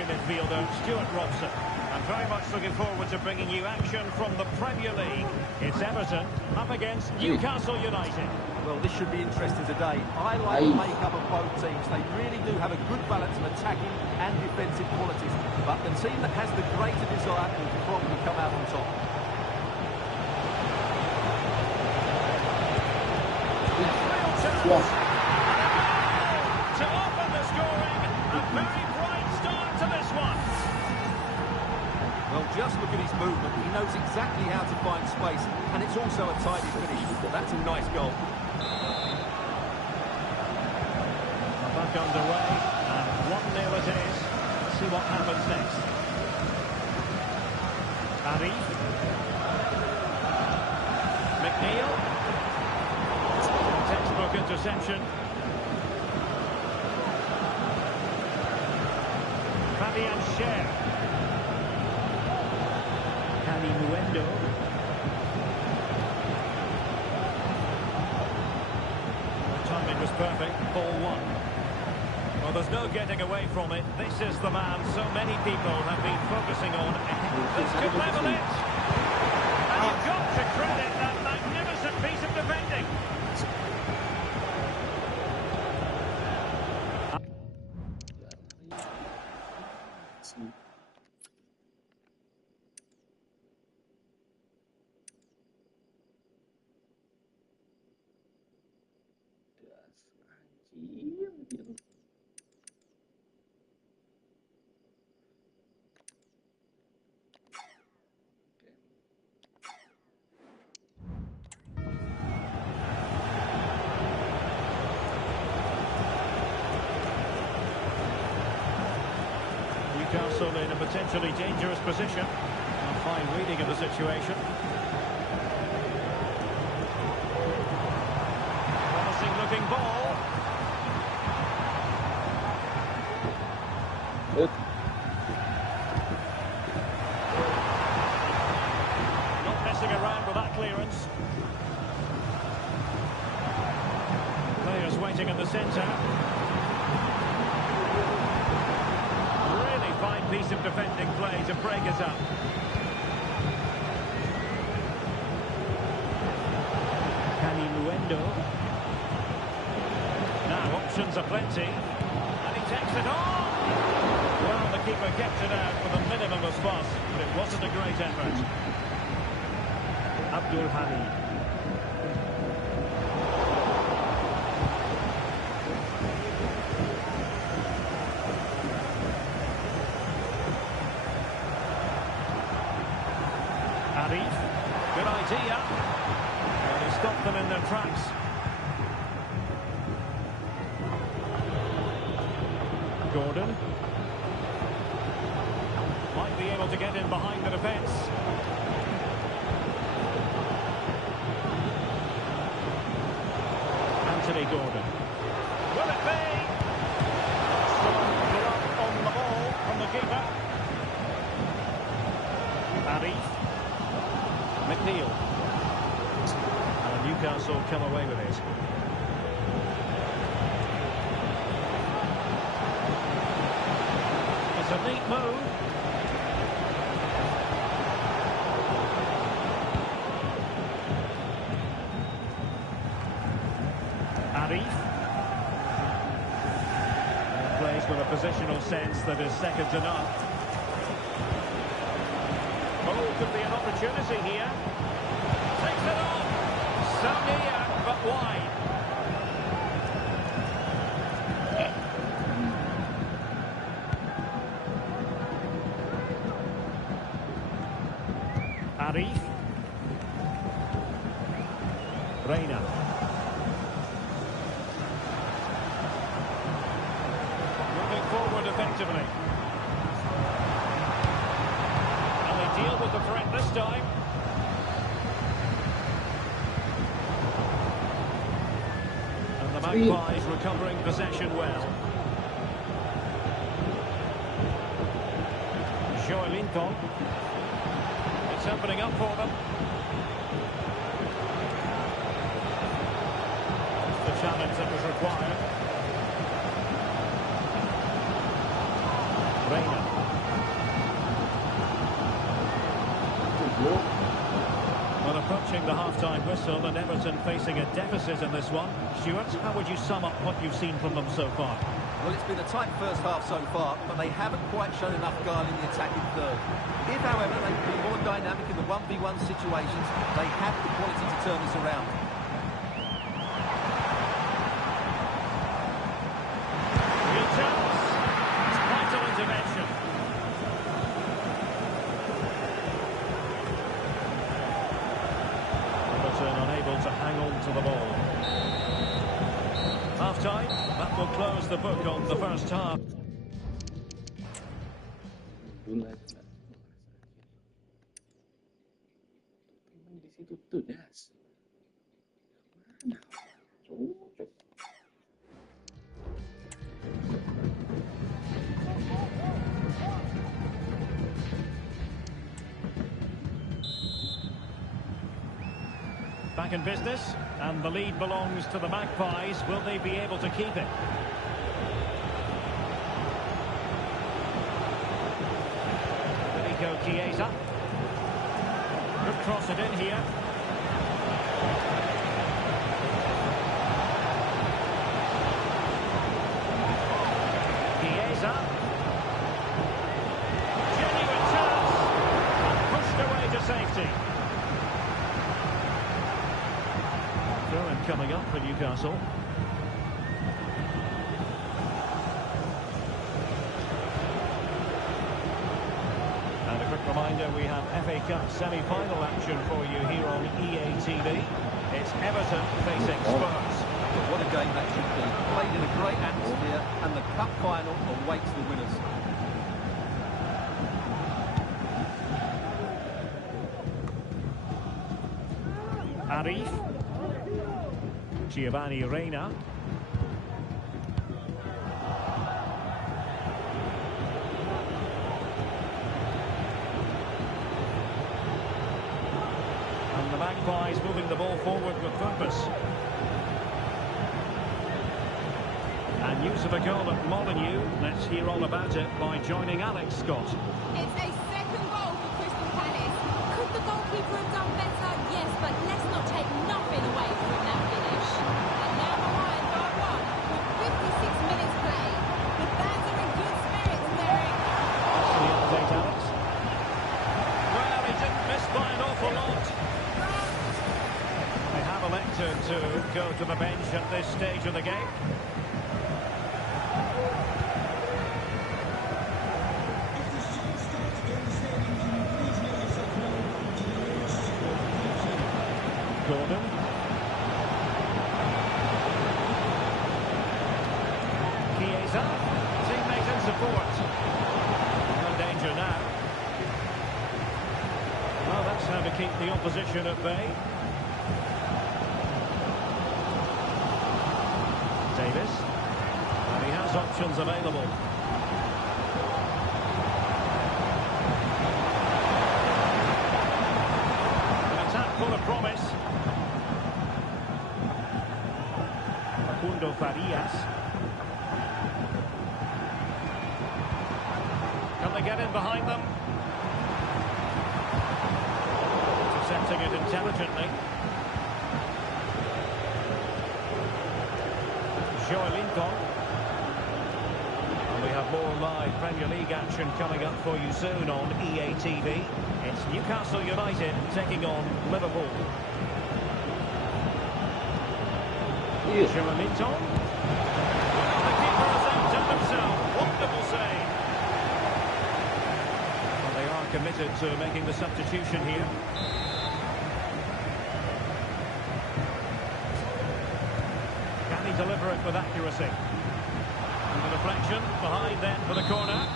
complimentary midfielder, Stuart Robson. I'm very much looking forward to bringing you action from the Premier League. It's Everton up against Newcastle United. Well, this should be interesting today. I like the makeup of both teams. They really do have a good balance of attacking and defensive qualities. But the team that has the greater desire will probably come out on top. Yes. To open the scoring, a very bright start to this one. Well, just look at his movement. He knows exactly how to find space, and it's also a tidy finish. That's a nice goal. Back underway, and 1-0 it is. Let's see what happens next. Arep. McNeil. Textbook interception. Fabian Schär. Muendo. The timing was perfect. Ball one. Well, there's no getting away from it. This is the man so many people have been focusing on. This could level it. And you've got to credit that magnificent piece of defending. Newcastle in a potentially dangerous position. A fine reading of the situation. Promising looking ball. Good. Not messing around with that clearance. Players waiting in the centre. Fine piece of defending play to break it up. Muendo. Now options are plenty. And he takes it on. Well, the keeper kept it out with a minimum of fuss, but it wasn't a great effort. Abdul Hamid. Good idea. And he stopped them in their tracks. Gordon. Might be able to get in behind the defence. Anthony Gordon. Will it be? Strong glove on the ball from the keeper. Arep. McNeil. And Newcastle come away with it. It's a neat move. Arep. Plays with a positional sense that is second to none. Oh, could be an opportunity here. Takes it on. So near, but wide. Arep. Reina. Moving forward effectively. Deal with the threat this time. And the Magpies recovering possession well. Joelinton. It's opening up for them. That's the challenge that was required. Reina. Well, approaching the half-time whistle and Everton facing a deficit in this one. Stuart, how would you sum up what you've seen from them so far? Well, it's been a tight first half so far, but they haven't quite shown enough guile in the attacking third. If, however, they can be more dynamic in the 1v1 situations, they have the quality to turn this around. Real chance. Vital intervention. Everton unable to hang on to the ball. Half-time, that will close the book on the first half. Di situ tuh das. Back in business, and the lead belongs to the Magpies. Will they be able to keep it? Chiesa. Could cross it in here. Chiesa. Genuine chance. And pushed away to safety. Throw-in coming up for Newcastle. Reminder, we have FA Cup semi-final action for you here on EA TV. It's Everton facing Spurs. But what a game that should be. Played in a great atmosphere, and the cup final awaits the winners. Arep. Giovanni Reina. The Magpies moving the ball forward with purpose. And news of a goal at Molineux. Let's hear all about it by joining Alex Scott. It's a second goal for Crystal Palace. Could the goalkeeper have done better? Yes, but let's not take nothing away from that finish. And now behind by 1 with 56 minutes played. The fans are in good spirits, Derek. That's the update, Alex. Well, he didn't miss by an awful lot. They have elected to go to the bench at this stage of the game. Gordon. Chiesa. Teammate in support. No danger now. Well, that's how to keep the opposition at bay. Davis, and he has options available. An attack full of promise. Facundo Farias. Can they get in behind them? Intercepting it intelligently. Lincoln. And we have more live Premier League action coming up for you soon on EA TV. It's Newcastle United taking on Liverpool. Lincoln. The keeper has outdone himself. Wonderful save. Well, they are committed to making the substitution here. Deliver it with accuracy. And the deflection behind then for the corner.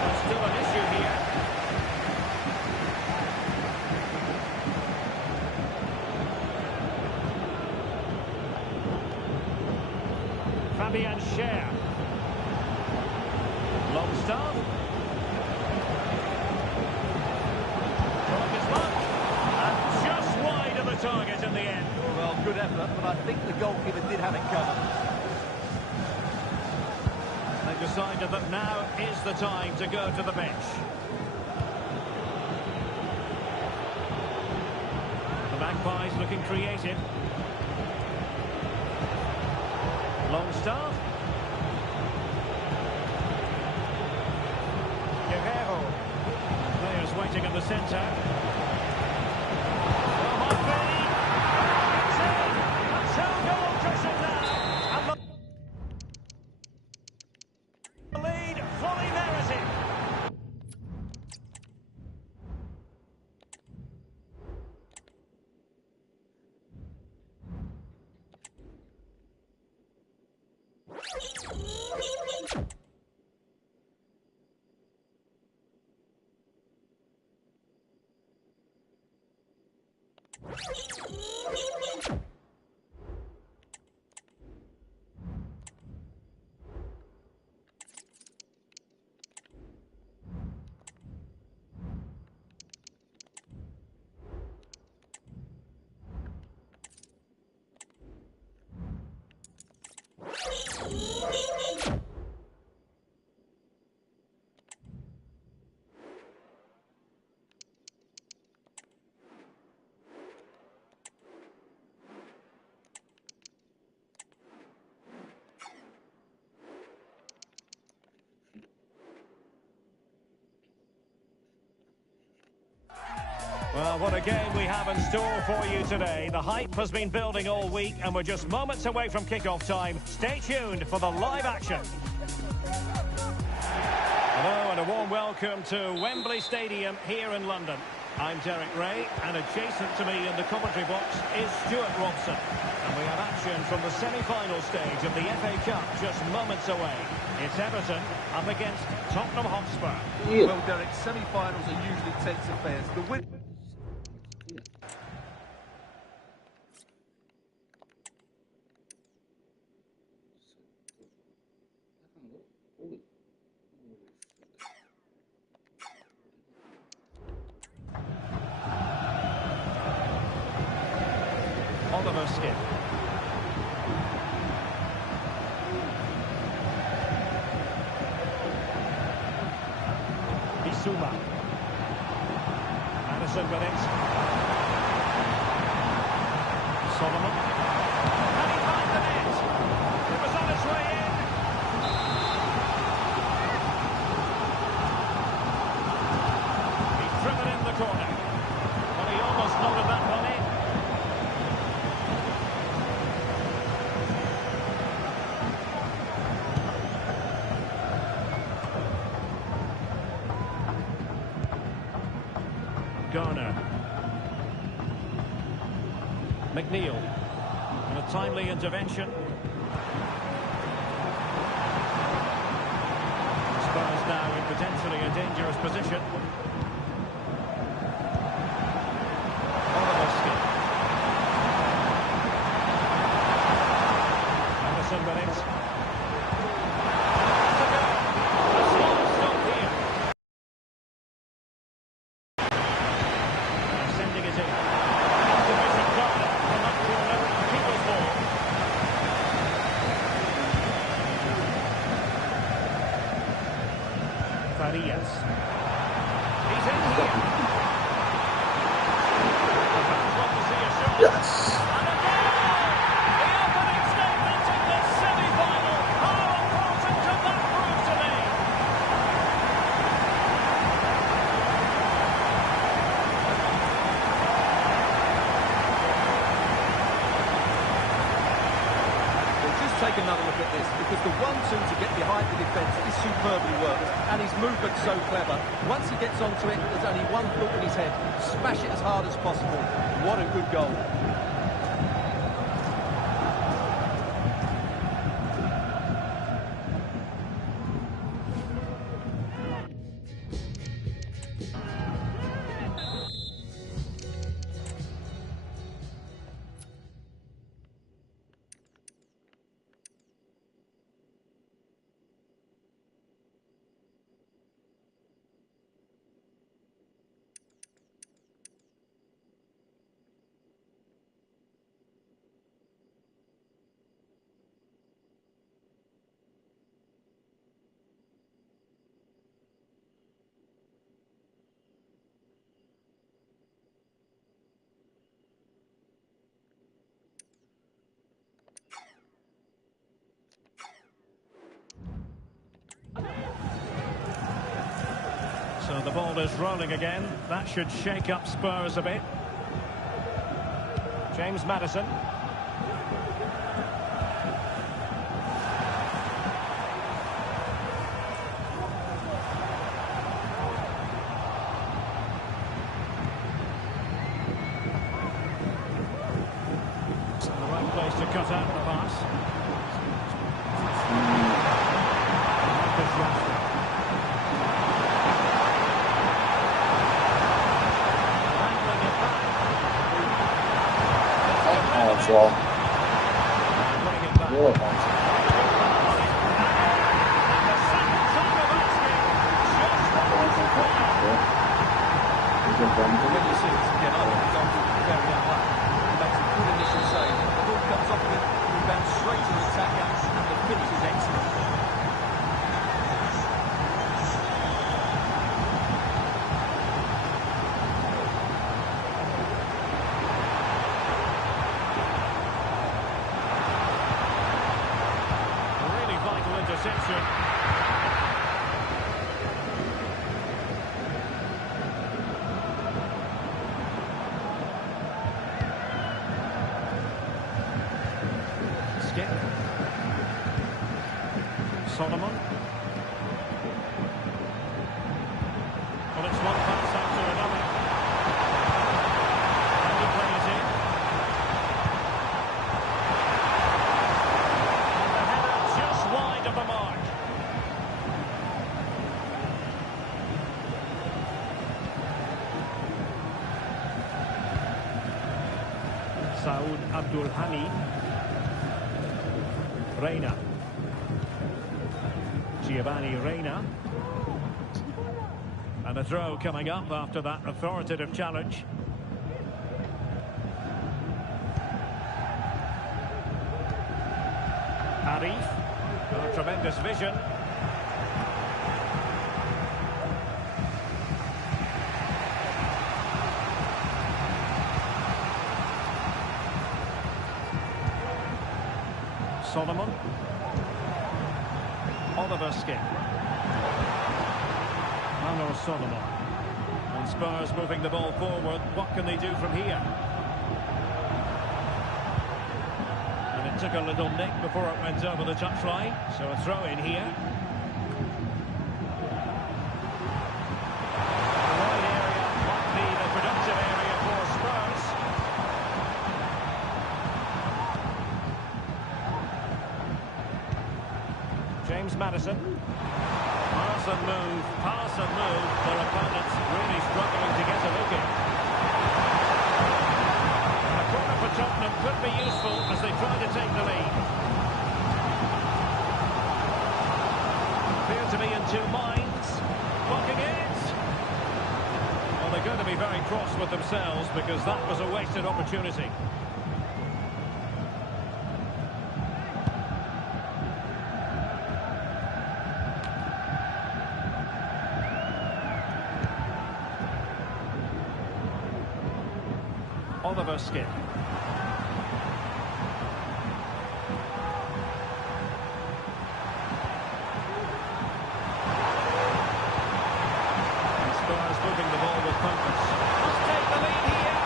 There's still an issue here. Fabian Schär. Longstaff. Target in the end. Well, good effort, but I think the goalkeeper did have it covered. decided that now is the time to go to the bench. The Magpies looking creative. Long start. Guerrero. Players waiting in the centre. Well, might be. It's in. A two-goal cushion now. And the lead fully merited. Well, what a game we have in store for you today. The hype has been building all week and we're just moments away from kick-off time. Stay tuned for the live action. Hello and a warm welcome to Wembley Stadium here in London. I'm Derek Ray and adjacent to me in the commentary box is Stuart Robson. And we have action from the semi-final stage of the FA Cup just moments away. It's Everton up against Tottenham Hotspur. Iya. Well, Derek, semi-finals are usually tense affairs. The win... Oliver Skip. Bissouma. Madison with it. Solomon. Can he find the net? It was on its way in. He's driven in the corner. Well, he almost nodded that one in. Garner. McNeil. And a timely intervention. Spurs now in potentially a dangerous position. Oliver Skip. Madison with it. To go. A small stop here. Sending it in. Division Garner from that corner. Keeper's ball. Farias. He's in here. The fans want to see a shot. Yes. And a goal! The opening statement in this semi-final. How important can that prove to me? Well, just take another look at this, because the 1-2 to get behind the defence is superbly worked, and his movement's so clever. Once he gets onto it, there's only one thought in his head: smash it as hard as possible. What a good goal. So the ball is rolling again. That should shake up Spurs a bit. James Maddison. Place to cut out the pass. Oh, well. Really nice. When you see this again, I think the goalkeeper is very unlucky. He makes a good initial save. The ball comes off of him, rebounds straight to the attacker, and the finish is excellent. A really vital interception. Solomon. Well, it's one pass after another. And he plays in. And the header just wide of the mark. Saud Abdul Hamid. Reina. Giovanni Reina. And a throw coming up after that authoritative challenge. Arep. Oh, tremendous vision. Solomon. Oliver Skip. Manor Solomon. And Spurs moving the ball forward. What can they do from here? And it took a little nick before it went over the touchline. So a throw in here. The wide area might be the productive area for Spurs. James Maddison. Pass and move, pass and move. Their opponents really struggling to get a look in. A corner for Tottenham could be useful as they try to take the lead. Appear to be in two minds. Blocking it. Well, they're going to be very cross with themselves because that was a wasted opportunity. Oliver Skip. And Spurs moving the ball with purpose. Must take the lead here.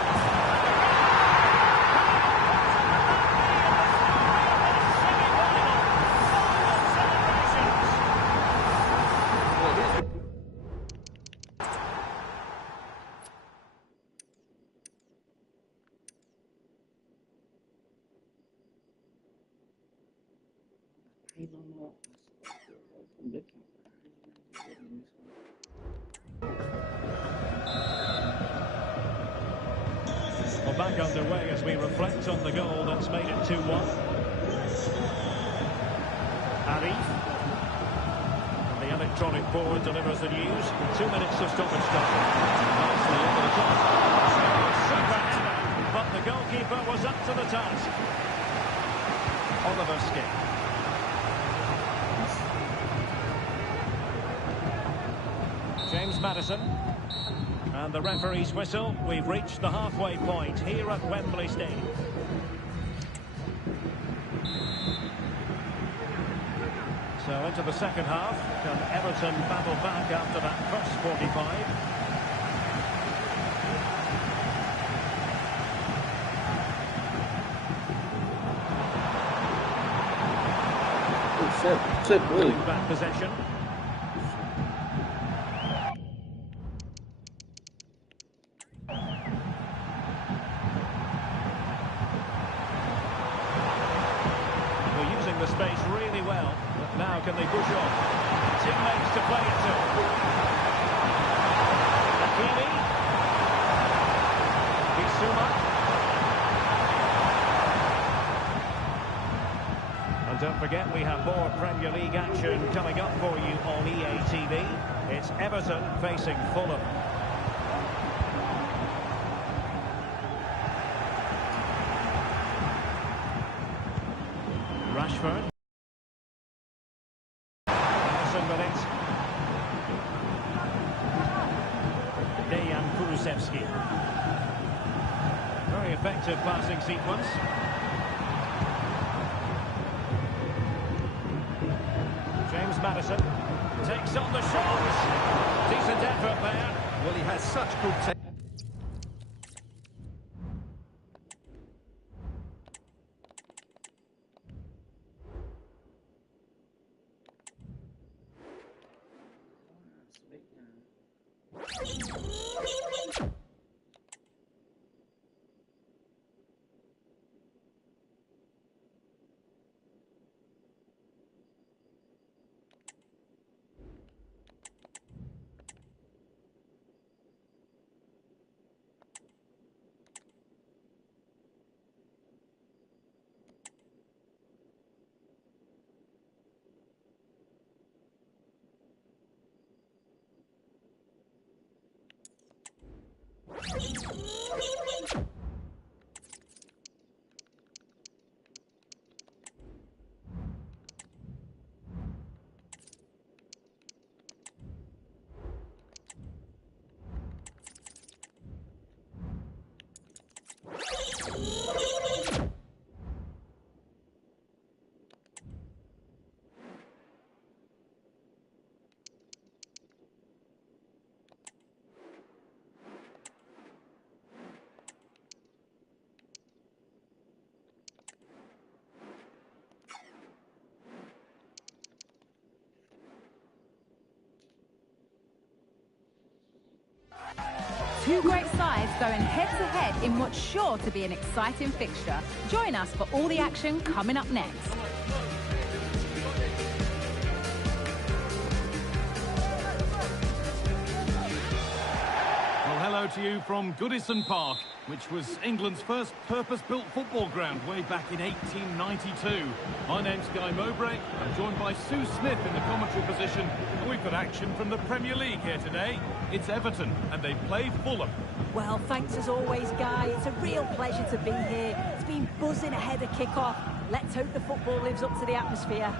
I don't know. Well, back underway as we reflect on the goal that's made it 2-1. Arep. And the electronic board delivers the news. 2 minutes of stoppage time. Nicely over the top. Super header, but the goalkeeper was up to the task. Oliver Skip. James Maddison. And the referee's whistle. We've reached the halfway point here at Wembley Stadium. So into the second half, can Everton battle back after that first 45? Shit, really. Back possession. We're using the space really well, but now can they push on? Teammates to play it to. Hakimi. Bissouma. And don't forget, we have more Premier League action coming up for you on EA TV. It's Everton facing Fulham. Rashford. Anderson with it. Dejan Kulusevski. Very effective passing sequence. Madison takes on the shot. Decent effort there. Well, he has such good technique. Two great sides going head-to-head in what's sure to be an exciting fixture. Join us for all the action coming up next. Well, hello to you from Goodison Park, which was England's first purpose-built football ground way back in 1892. My name's Guy Mowbray. I'm joined by Sue Smith in the commentary position, and we've got action from the Premier League here today. It's Everton, and they play Fulham. Well, thanks as always, Guy. It's a real pleasure to be here. It's been buzzing ahead of kick-off. Let's hope the football lives up to the atmosphere.